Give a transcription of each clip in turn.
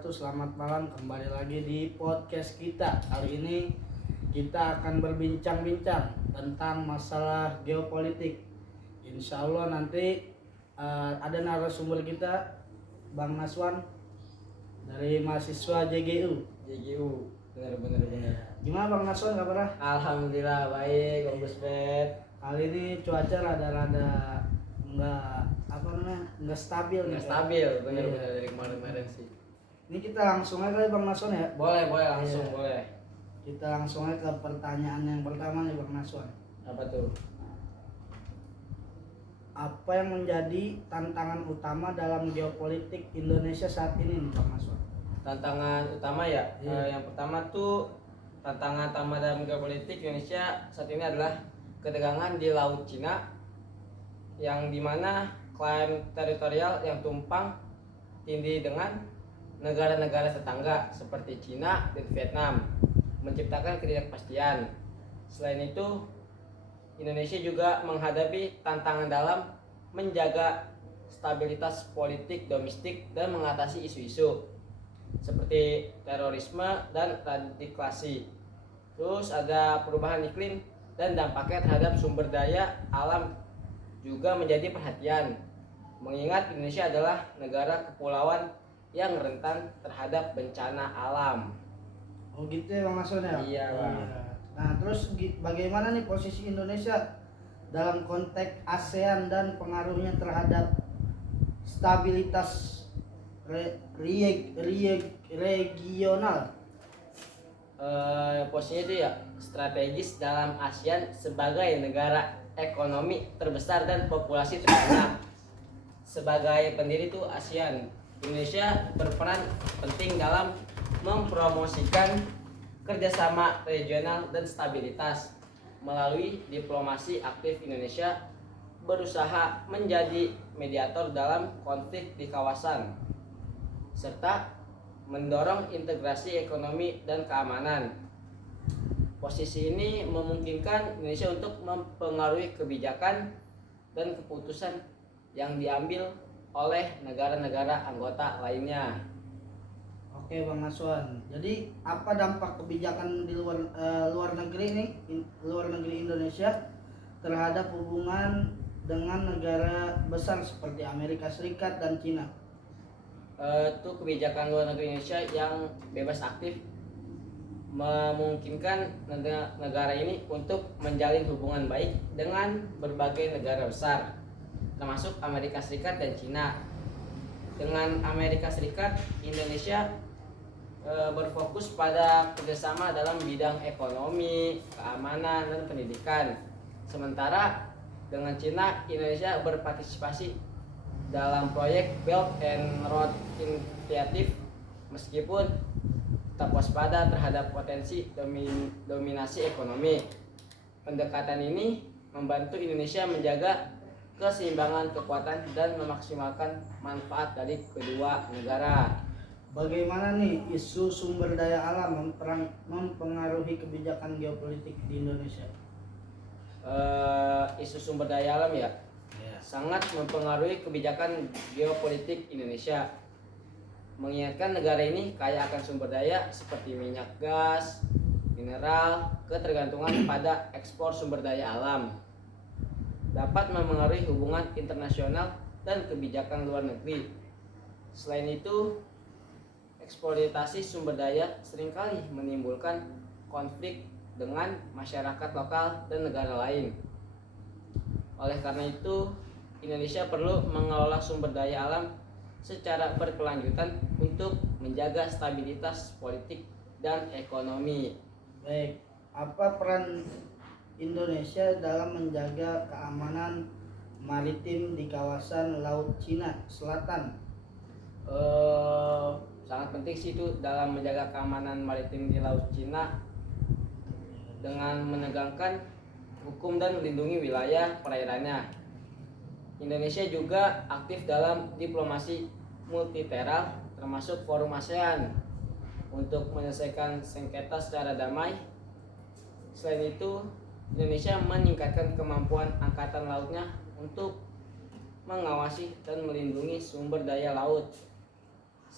wabarakatuh. Selamat malam, kembali lagi di podcast kita. Kali ini kita akan berbincang-bincang tentang masalah geopolitik. Insya Allah nanti ada narasumber kita, Bang Naswan dari mahasiswa JGU. Bener. Gimana Bang Naswan kabarnya? Alhamdulillah baik, Om Busbet. Kali ini cuaca rada-rada nggak stabil nih. Nggak stabil, Iya. bener dari kemarin sih. Ini kita langsung aja kali Bang Naswan ya. Boleh langsung Iya. boleh. Kita langsung aja ke pertanyaan yang pertama nih Bang Naswan. Apa tuh? Apa yang menjadi tantangan utama dalam geopolitik Indonesia saat ini nih Bang Naswan? Tantangan utama ya. Iya. Yang pertama tuh tantangan utama dalam geopolitik Indonesia saat ini adalah ketegangan di Laut Cina, yang dimana klaim teritorial yang tumpang tindih dengan negara-negara tetangga seperti Cina dan Vietnam, menciptakan ketidakpastian. Selain itu, Indonesia juga menghadapi tantangan dalam menjaga stabilitas politik domestik dan mengatasi isu-isu seperti terorisme dan radikalisasi. Terus ada perubahan iklim dan dampaknya terhadap sumber daya alam juga menjadi perhatian, mengingat Indonesia adalah negara kepulauan yang rentan terhadap bencana alam. Oh gitu ya Bang Naswan ya? Iya, Bang. Nah terus bagaimana nih posisi Indonesia dalam konteks ASEAN dan pengaruhnya terhadap stabilitas regional? Posisinya itu ya strategis dalam ASEAN sebagai negara ekonomi terbesar dan populasi terbanyak. Sebagai pendiri itu ASEAN, Indonesia berperan penting dalam mempromosikan kerjasama regional dan stabilitas. Melalui diplomasi aktif, Indonesia berusaha menjadi mediator dalam konflik di kawasan, serta mendorong integrasi ekonomi dan keamanan. Posisi ini memungkinkan Indonesia untuk mempengaruhi kebijakan dan keputusan yang diambil oleh negara-negara anggota lainnya. Oke Bang Naswan. Jadi apa dampak kebijakan di luar negeri Indonesia terhadap hubungan dengan negara besar seperti Amerika Serikat dan Cina? Itu kebijakan luar negeri Indonesia yang bebas aktif memungkinkan negara ini untuk menjalin hubungan baik dengan berbagai negara besar, termasuk Amerika Serikat dan Cina. Dengan Amerika Serikat, Indonesia berfokus pada kerjasama dalam bidang ekonomi, keamanan, dan pendidikan. Sementara dengan Cina, Indonesia berpartisipasi dalam proyek Belt and Road Initiative, meskipun tetap waspada terhadap potensi dominasi ekonomi. Pendekatan ini membantu Indonesia menjaga keseimbangan kekuatan dan memaksimalkan manfaat dari kedua negara. Bagaimana nih isu sumber daya alam mempengaruhi kebijakan geopolitik di Indonesia? Isu sumber daya alam ya, sangat mempengaruhi kebijakan geopolitik Indonesia. Mengingatkan negara ini kaya akan sumber daya seperti minyak, gas, mineral, ketergantungan pada ekspor sumber daya alam dapat memengaruhi hubungan internasional dan kebijakan luar negeri. Selain itu, eksploitasi sumber daya seringkali menimbulkan konflik dengan masyarakat lokal dan negara lain. Oleh karena itu, Indonesia perlu mengelola sumber daya alam secara berkelanjutan untuk menjaga stabilitas politik dan ekonomi. Baik, apa peran Indonesia dalam menjaga keamanan maritim di kawasan Laut Cina Selatan? Sangat penting sih itu dalam menjaga keamanan maritim di Laut Cina dengan menegakkan hukum dan melindungi wilayah perairannya. Indonesia juga aktif dalam diplomasi multilateral termasuk forum ASEAN untuk menyelesaikan sengketa secara damai. Selain itu, Indonesia meningkatkan kemampuan angkatan lautnya untuk mengawasi dan melindungi sumber daya laut.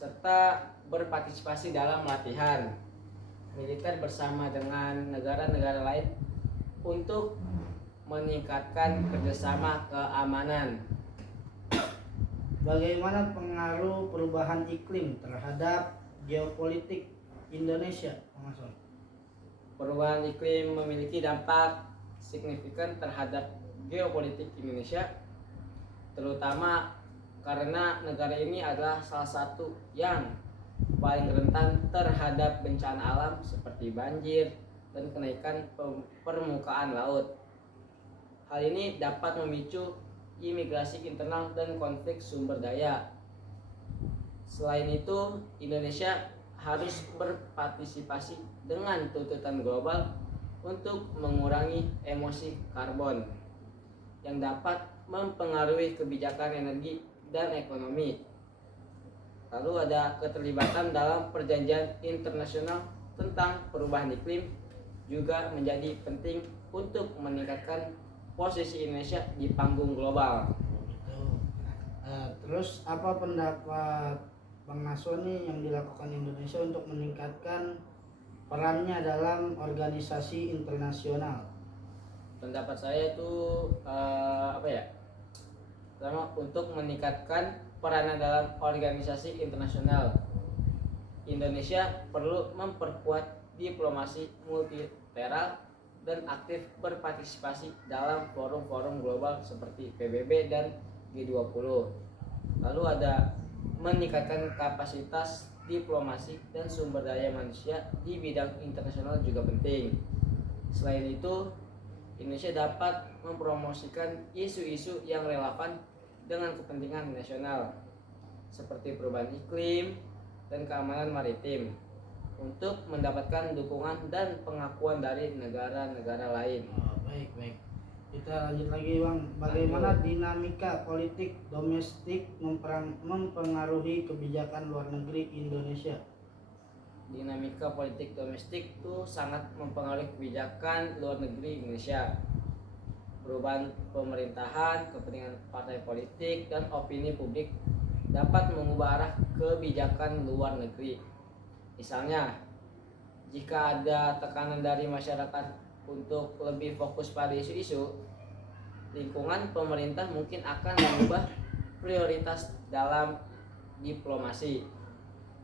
serta berpartisipasi dalam latihan militer bersama dengan negara-negara lain untuk meningkatkan kerjasama keamanan. Bagaimana pengaruh perubahan iklim terhadap geopolitik Indonesia, Bang Hasan? Perubahan iklim memiliki dampak signifikan terhadap geopolitik Indonesia, terutama karena negara ini adalah salah satu yang paling rentan terhadap bencana alam seperti banjir dan kenaikan permukaan laut. Hal ini dapat memicu imigrasi internal dan konflik sumber daya. Selain itu, Indonesia harus berpartisipasi dengan tuntutan global untuk mengurangi emisi karbon yang dapat mempengaruhi kebijakan energi dan ekonomi. Lalu ada keterlibatan dalam perjanjian internasional tentang perubahan iklim juga menjadi penting untuk meningkatkan posisi Indonesia di panggung global. Terus apa pendapat Bang Hasan nih yang dilakukan Indonesia untuk meningkatkan perannya dalam organisasi internasional? Pendapat saya itu pertama, untuk meningkatkan peranan dalam organisasi internasional, Indonesia perlu memperkuat diplomasi multilateral dan aktif berpartisipasi dalam forum-forum global seperti PBB dan G20. Lalu ada meningkatkan kapasitas diplomasi dan sumber daya manusia di bidang internasional juga penting. Selain itu, Indonesia dapat mempromosikan isu-isu yang relevan dengan kepentingan nasional seperti perubahan iklim dan keamanan maritim untuk mendapatkan dukungan dan pengakuan dari negara-negara lain. Baik. Kita lanjut lagi, Bang. Bagaimana dinamika politik domestik mempengaruhi kebijakan luar negeri Indonesia? Dinamika politik domestik itu sangat mempengaruhi kebijakan luar negeri Indonesia. Perubahan pemerintahan, kepentingan partai politik, dan opini publik dapat mengubah arah kebijakan luar negeri. Misalnya, jika ada tekanan dari masyarakat untuk lebih fokus pada isu-isu, lingkungan pemerintah mungkin akan mengubah prioritas dalam diplomasi.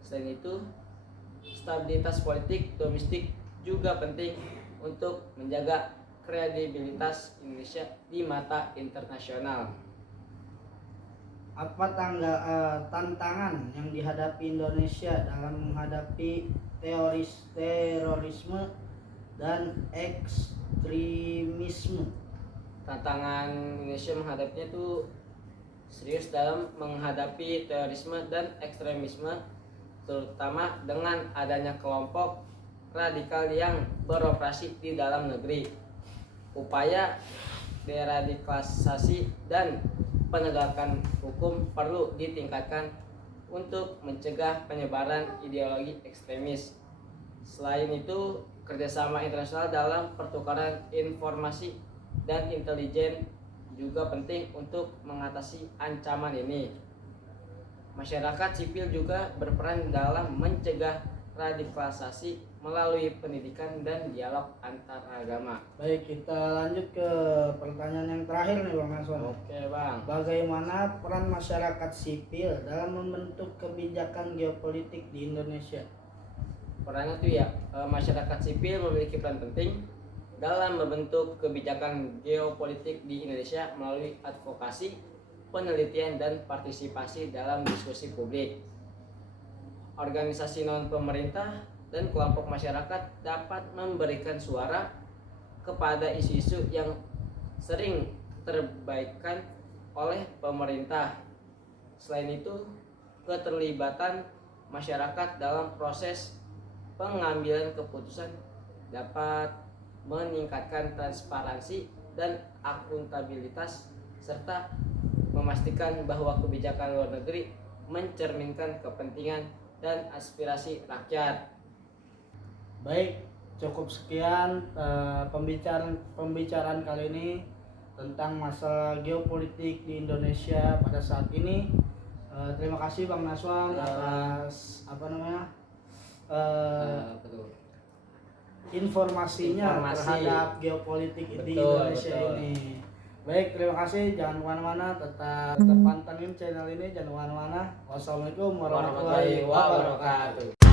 Selain itu, stabilitas politik domestik juga penting untuk menjaga kredibilitas Indonesia di mata internasional. Apa tantangan yang dihadapi Indonesia dalam menghadapi terorisme dan ekstremisme? Tantangan Indonesia menghadapinya itu serius dalam menghadapi terorisme dan ekstremisme, terutama dengan adanya kelompok radikal yang beroperasi di dalam negeri. Upaya deradikalisasi dan penegakan hukum perlu ditingkatkan untuk mencegah penyebaran ideologi ekstremis. Selain itu, kerjasama internasional dalam pertukaran informasi dan intelijen juga penting untuk mengatasi ancaman ini. Masyarakat sipil juga berperan dalam mencegah radikalisasi melalui pendidikan dan dialog antar agama. Baik, kita lanjut ke pertanyaan yang terakhir nih, Bang Hasan. Oke, Bang. Bagaimana peran masyarakat sipil dalam membentuk kebijakan geopolitik di Indonesia? Perannya itu masyarakat sipil memiliki peran penting dalam membentuk kebijakan geopolitik di Indonesia melalui advokasi, penelitian, dan partisipasi dalam diskusi publik. Organisasi non-pemerintah dan kelompok masyarakat dapat memberikan suara kepada isu-isu yang sering terabaikan oleh pemerintah. Selain itu, keterlibatan masyarakat dalam proses pengambilan keputusan dapat meningkatkan transparansi dan akuntabilitas serta memastikan bahwa kebijakan luar negeri mencerminkan kepentingan dan aspirasi rakyat. Baik, cukup sekian pembicaraan kali ini tentang masalah geopolitik di Indonesia pada saat ini. Terima kasih Bang Naswan Ya. atas Betul. informasinya Informasi. terhadap geopolitik di Betul, Indonesia betul. ini. Baik, terima kasih. Jangan kemana-mana, tetap pantengin channel ini. Jangan kemana-mana. Wassalamualaikum warahmatullahi Warahmatullahi wabarakatuh. wabarakatuh.